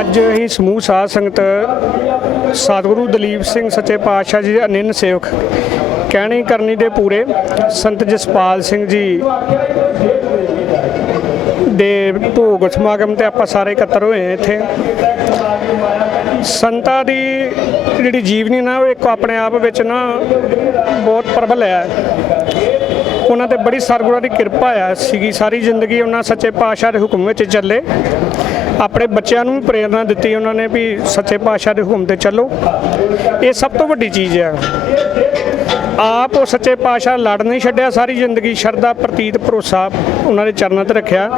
ਅੱਜ ਹੀ ਸਮੂਹ ਸਾਧ ਸੰਗਤ ਸਤਿਗੁਰੂ ਦਲੀਪ ਸਿੰਘ ਸੱਚੇ ਪਾਤਸ਼ਾਹ ਜੀ ਦੇ ਅਨੰਨ ਸੇਵਕ, ਕਹਿਣੀ ਕਰਨੀ ਦੇ ਪੂਰੇ, ਸੰਤ ਜਸਪਾਲ ਸਿੰਘ ਜੀ ਦੇ ਭੋਗ ਸਮਾਗਮ ਤੇ ਆਪਾਂ ਸਾਰੇ ਇਕੱਤਰ ਹੋਏ ਹਾਂ ਇੱਥੇ। ਸੰਤਾਂ ਦੀ ਜਿਹੜੀ ਜੀਵਨੀ ਨਾ, ਉਹ ਇੱਕ ਆਪਣੇ ਆਪ ਵਿੱਚ ਨਾ ਬਹੁਤ ਪ੍ਰਬਲ ਹੈ। ਉਹਨਾਂ ਤੇ ਬੜੀ ਸਰਗੁਰਾਂ ਦੀ ਕਿਰਪਾ ਆ। ਸੀਗੀ ਸਾਰੀ ਜ਼ਿੰਦਗੀ ਉਹਨਾਂ ਸੱਚੇ ਪਾਤਸ਼ਾਹ ਦੇ ਹੁਕਮ ਵਿੱਚ ਚੱਲੇ। ਆਪਣੇ ਬੱਚਿਆਂ ਨੂੰ ਵੀ ਪ੍ਰੇਰਣਾ ਦਿੱਤੀ ਉਹਨਾਂ ਨੇ ਵੀ ਸੱਚੇ ਪਾਤਸ਼ਾਹ ਦੇ ਹੁਕਮ ਤੇ ਚੱਲੋ। ਇਹ ਸਭ ਤੋਂ ਵੱਡੀ ਚੀਜ਼ ਹੈ ਆਪ ਉਹ ਸੱਚੇ ਪਾਤਸ਼ਾਹ ਲੜ ਨਹੀਂ ਛੱਡਿਆ, ਸਾਰੀ ਜ਼ਿੰਦਗੀ ਸ਼ਰਧਾ, ਪ੍ਰਤੀਤ, ਭਰੋਸਾ ਉਹਨਾਂ ਦੇ ਚਰਨਾਂ ਤੇ ਰੱਖਿਆ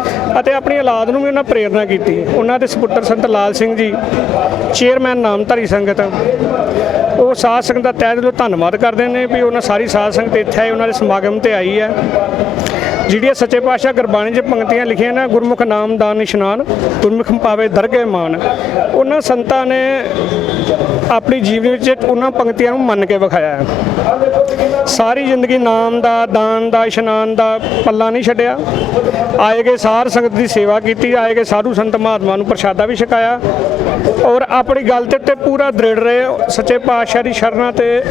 ਅਤੇ ਆਪਣੀ ਔਲਾਦ ਨੂੰ ਵੀ ਉਹਨਾਂ ਪ੍ਰੇਰਣਾ ਕੀਤੀ। ਉਹਨਾਂ ਦੇ ਸਪੁੱਤਰ ਸੰਤ ਲਾਲ ਸਿੰਘ ਜੀ ਚੇਅਰਮੈਨ ਨਾਮਧਾਰੀ ਸੰਗਤ। ਉਹ ਸਾਧ ਸੰਗਤ ਦਾ ਤਹਿ ਦਿਲੋਂ ਧੰਨਵਾਦ ਕਰਦੇ ਨੇ ਵੀ ਉਹਨਾਂ ਸਾਰੀ ਸਾਧ ਸੰਗਤ ਇੱਥੇ ਆਈ, ਉਹਨਾਂ ਦੇ ਸਮਾਗਮ ਤੇ ਆਈ ਹੈ। ਜਿਹੜੀਆਂ ਸੱਚੇ ਪਾਤਸ਼ਾਹ ਗੁਰਬਾਣੀ 'ਚ ਪੰਕਤੀਆਂ ਲਿਖੀਆਂ ਨੇ, ਗੁਰਮੁਖ ਨਾਮ ਦਾਨ ਇਸ਼ਨਾਨ, ਗੁਰਮੁਖ ਪਾਵੇ ਦਰਗਹਿ ਮਾਨ, ਉਹਨਾਂ ਸੰਤਾਂ ਨੇ ਆਪਣੀ ਜੀਵਨ ਵਿੱਚ ਉਹਨਾਂ ਪੰਕਤੀਆਂ ਨੂੰ ਮੰਨ ਕੇ ਵਿਖਾਇਆ ਸਾਰੀ ਜ਼ਿੰਦਗੀ ਨਾਮ ਦਾ, ਦਾਨ ਦਾ, ਇਸ਼ਨਾਨ ਦਾ ਪੱਲਾ ਨਹੀਂ ਛੱਡਿਆ। ਆਏ ਗਏ ਸਾਰ ਸੰਗਤ ਦੀ ਸੇਵਾ ਕੀਤੀ, ਆਏ ਗਏ ਸਾਧੂ ਸੰਤ ਮਹਾਤਮਾ ਨੂੰ ਪ੍ਰਸ਼ਾਦਾ ਵੀ ਛਕਾਇਆ। ਔਰ ਆਪਣੀ ਗੱਲ ਤੇ ਤੇ ਪੂਰਾ ਦ੍ਰਿੜ ਰਹੇ ਸੱਚੇ ਪਾਤਸ਼ਾਹ ਦੀ ਸ਼ਰਨਾਂ ਤੇ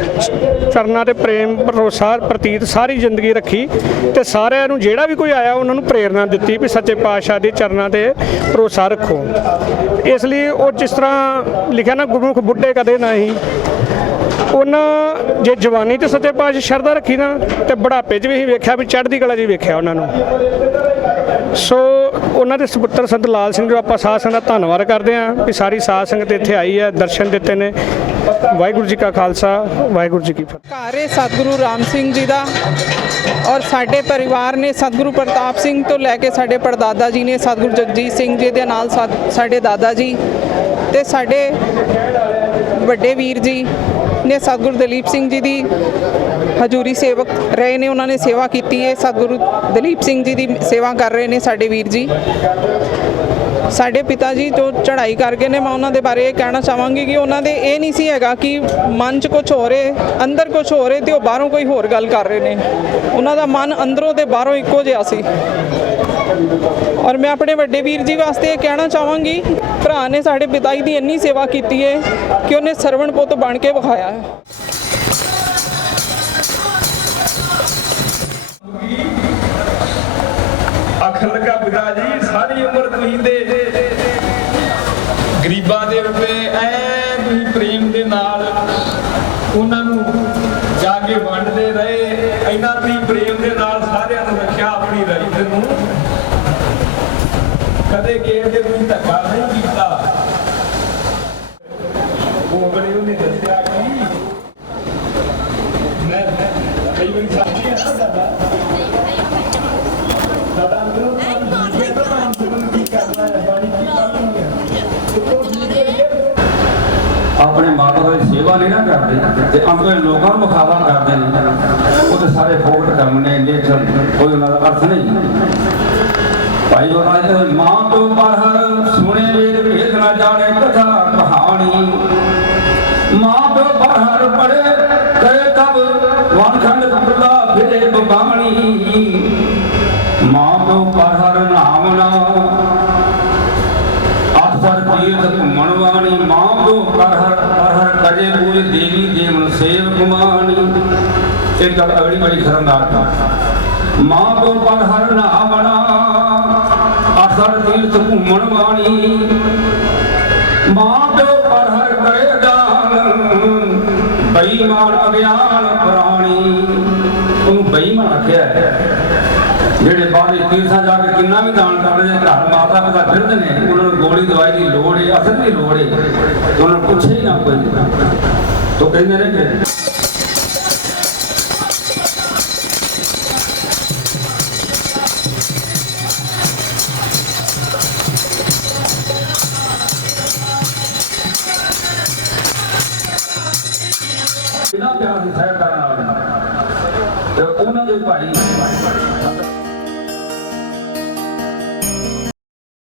ਚਰਨਾਂ ਤੇ ਪ੍ਰੇਮ, ਭਰੋਸਾ, ਪ੍ਰਤੀਤ ਸਾਰੀ ਜ਼ਿੰਦਗੀ ਰੱਖੀ ਤੇ ਸਾਰਿਆਂ ਨੂੰ ਜਿਹੜਾ ਵੀ ਕੋਈ ਆਇਆ ਉਹਨਾਂ ਨੂੰ ਪ੍ਰੇਰਣਾ ਦਿੱਤੀ ਵੀ ਸੱਚੇ ਪਾਤਸ਼ਾਹ ਦੇ ਚਰਨਾਂ ਤੇ ਭਰੋਸਾ ਰੱਖੋ। ਇਸ ਲਈ ਉਹ ਜਿਸ ਤਰ੍ਹਾਂ ਲਿਖਿਆ ਨਾ, ਗੁਰਮੁਖ ਬੁੱਢੇ ਕਦੇ ਨਹੀਂ ਉਹਨਾਂ ਜੇ ਜਵਾਨੀ ਤੇ ਸੱਚੇ ਪਾਤਸ਼ਾਹ ਸ਼ਰਧਾ ਰੱਖੀ ਨਾ ਤੇ ਬੁਢਾਪੇ 'ਚ ਵੀ ਅਸੀਂ ਵੇਖਿਆ, ਵੀ ਚੜ੍ਹਦੀ ਕਲਾ 'ਚ ਵੇਖਿਆ ਉਹਨਾਂ ਨੂੰ। ਸੋ ਉਹਨਾਂ ਦੇ ਸੁਪੁੱਤਰ ਸੰਤ ਲਾਲ ਸਿੰਘ ਜੋ ਆਪਾਂ ਸਾਧ ਸੰਗਤ ਦਾ ਧੰਨਵਾਦ ਕਰਦੇ ਹਾਂ ਵੀ ਸਾਰੀ ਸਾਧ ਸੰਗਤ ਇੱਥੇ ਆਈ ਹੈ, ਦਰਸ਼ਨ ਦਿੱਤੇ ਨੇ। ਵਾਹਿਗੁਰੂ ਜੀ ਕਾ ਖਾਲਸਾ, ਵਾਹਿਗੁਰੂ ਜੀ ਕੀ ਫਤਿਹ। ਘਰ ਹੈ ਸਤਿਗੁਰੂ ਰਾਮ ਸਿੰਘ ਜੀ ਦਾ ਔਰ ਸਾਡੇ ਪਰਿਵਾਰ ਨੇ ਸਤਿਗੁਰੂ ਪ੍ਰਤਾਪ ਸਿੰਘ ਤੋਂ ਲੈ ਕੇ ਸਾਡੇ ਪੜਦਾਦਾ ਜੀ ਨੇ, ਸਤਿਗੁਰੂ ਜਗਜੀਤ ਸਿੰਘ ਜੀ ਦੇ ਨਾਲ ਸਾਡੇ ਦਾਦਾ ਜੀ ਤੇ ਸਾਡੇ ਵੱਡੇ ਵੀਰ ਜੀ ਨੇ, ਸਤਿਗੁਰੂ ਦਲੀਪ ਸਿੰਘ ਜੀ ਦੀ ਹਜੂਰੀ ਸੇਵਕ ਰਹੇ ਨੇ, ਉਹਨਾਂ ਨੇ ਸੇਵਾ ਕੀਤੀ ਹੈ। ਸਤਿਗੁਰੂ ਦਲੀਪ ਸਿੰਘ ਜੀ ਦੀ ਸੇਵਾ ਕਰ ਰਹੇ ਨੇ ਸਾਡੇ ਵੀਰ ਜੀ। ਸਾਡੇ ਪਿਤਾ ਜੀ ਜੋ ਚੜ੍ਹਾਈ ਕਰ ਗਏ ਨੇ, ਮੈਂ ਉਹਨਾਂ ਦੇ ਬਾਰੇ ਇਹ ਕਹਿਣਾ ਚਾਹਾਂਗੀ ਕਿ ਉਹਨਾਂ ਦੇ ਇਹ ਨਹੀਂ ਸੀ ਹੈਗਾ ਕਿ ਮਨ 'ਚ ਕੁਝ ਹੋ ਰਹੇ ਅੰਦਰ ਕੁਝ ਹੋ ਰਹੇ ਤੇ ਉਹ ਬਾਹਰੋਂ ਕੋਈ ਹੋਰ ਗੱਲ ਕਰ ਰਹੇ ਨੇ। ਉਹਨਾਂ ਦਾ ਮਨ ਅੰਦਰੋਂ ਤੇ ਬਾਹਰੋਂ ਇੱਕੋ ਜਿਹਾ ਸੀ। ਔਰ ਮੈਂ ਆਪਣੇ ਵੱਡੇ ਵੀਰ ਜੀ ਵਾਸਤੇ ਇਹ ਕਹਿਣਾ ਚਾਹਾਂਗੀ, ਭਰਾ ਨੇ ਸਾਡੇ ਪਿਤਾ ਜੀ ਦੀ ਇੰਨੀ ਸੇਵਾ ਕੀਤੀ ਹੈ ਕਿ ਉਹਨੇ ਸਰਵਣ ਪੁੱਤ ਬਣ ਕੇ ਵਿਖਾਇਆ ਹੈ। ਆਖਣ ਲੱਗਾ ਪਿਤਾ ਜੀ, ਸਾਰੀ ਉਮਰ ਤੁਸੀਂ ਦੇ। ਗਰੀਬਾਂ ਦੇ ਰੁਪਏ, ਐ ਤੁਸੀਂ ਪ੍ਰੇਮ ਦੇ ਨਾਲ ਉਹਨਾਂ ਨੂੰ ਜਾ ਕੇ ਵੰਡਦੇ ਰਹੇ। ਇਹਨਾਂ ਦੀ ਪ੍ਰੇਮ ਦੇ ਨਾਲ ਸਾਰਿਆਂ ਨੂੰ ਰੱਖਿਆ ਆਪਣੀ ਰਾਈਤ ਨੂੰ। ਕਦੇ ਕਿਸੇ ਦੇ ਕੋਈ ਧੱਕਾ ਨਹੀਂ ਕੀਤਾ। ਉਹ ਬੜੇ ਉਹਨੇ ਆਪਣੇ ਮਾਤਾ ਦੀ ਸੇਵਾ ਨਹੀਂ ਨਾ ਕਰਦੇ ਤੇ ਅੰਦਰੋਂ ਲੋਕਾਂ ਨੂੰ ਮੁਖਾਵਾ ਕਰਦੇ ਨੇ। ਉਹ ਸਾਰੇ ਫੋਕਟ ਕੰਮ ਨੇ ਨੇਚਰ ਕੋਈ ਉਹਨਾਂ ਦਾ ਅਰਥ ਨਹੀਂ। ਭਾਈ ਉਹ ਰਾਜ ਮਾਂ ਤੋਂ ਬਾਹਰ ਸੁਣੇ ਵੇਦ ਵੇਦ ਨਾ ਜਾਣੇ ਕਥਾ, ਕਹਾਣੀ। ਮਾਂ ਤੋਂ ਬਾਹਰ ਪੜੇ ਕਰੇ ਕਬ ਵਨਖੰਡ ਪੁਰਲਾ ਫਿਰੇ ਬਗਾਮਣੀ ਕਰ ਹਰ ਦੇਵੀ ਦੇਵਨ ਸੇਵ ਕੁਮਾਨੀ। ਇਹ ਗੱਲ ਅਗਲੀ ਬੜੀ ਖਤਰਨਾਕ ਮਾਂ ਤੋਂ ਪਰ ਹਰ ਨਾਮ ਨਾ ਅਕਸਰ ਤੀਰਥ ਘੁੰਮਣ ਵਾਣੀ। ਮਾਂ ਤੋਂ ਪਰ ਹਰ ਕਰੇ ਦਾਨ ਬੇਈਮਾਨ ਅਗਿਆਨ ਪ੍ਰਾਣੀ। ਉਹਨੂੰ ਬੇਈਮਾਨ ਆਖਿਆ ਹੈ। ਜਿਹੜੇ ਬਾਹਰ ਤੀਰਥਾਂ ਜਾ ਕੇ ਕਿੰਨਾ ਵੀ ਦਾਨ ਕਰਦੇ ਨੇ ਘਰ ਮਾਤਾ ਪਿਤਾ ਫਿਰਦੇ ਨੇ, ਉਹਨਾਂ ਨੂੰ ਗੋਲੀ ਦਵਾਈ ਦੀ ਲੋੜ ਹੈ ਅਸਲ ਦੀ ਲੋੜ ਹੈ ਉਹਨਾਂ ਨੂੰ ਪੁੱਛੇ ਹੀ ਨਾ ਕੋਈ। ਤੋ ਕਹਿੰਦੇ ਨੇ ਕਿ ਬਿਨਾਂ ਪਿਆਰ ਦੇ ਸਹਿ ਕਰਨ ਤੇ ਉਹਨਾਂ ਦੇ ਭਾਈ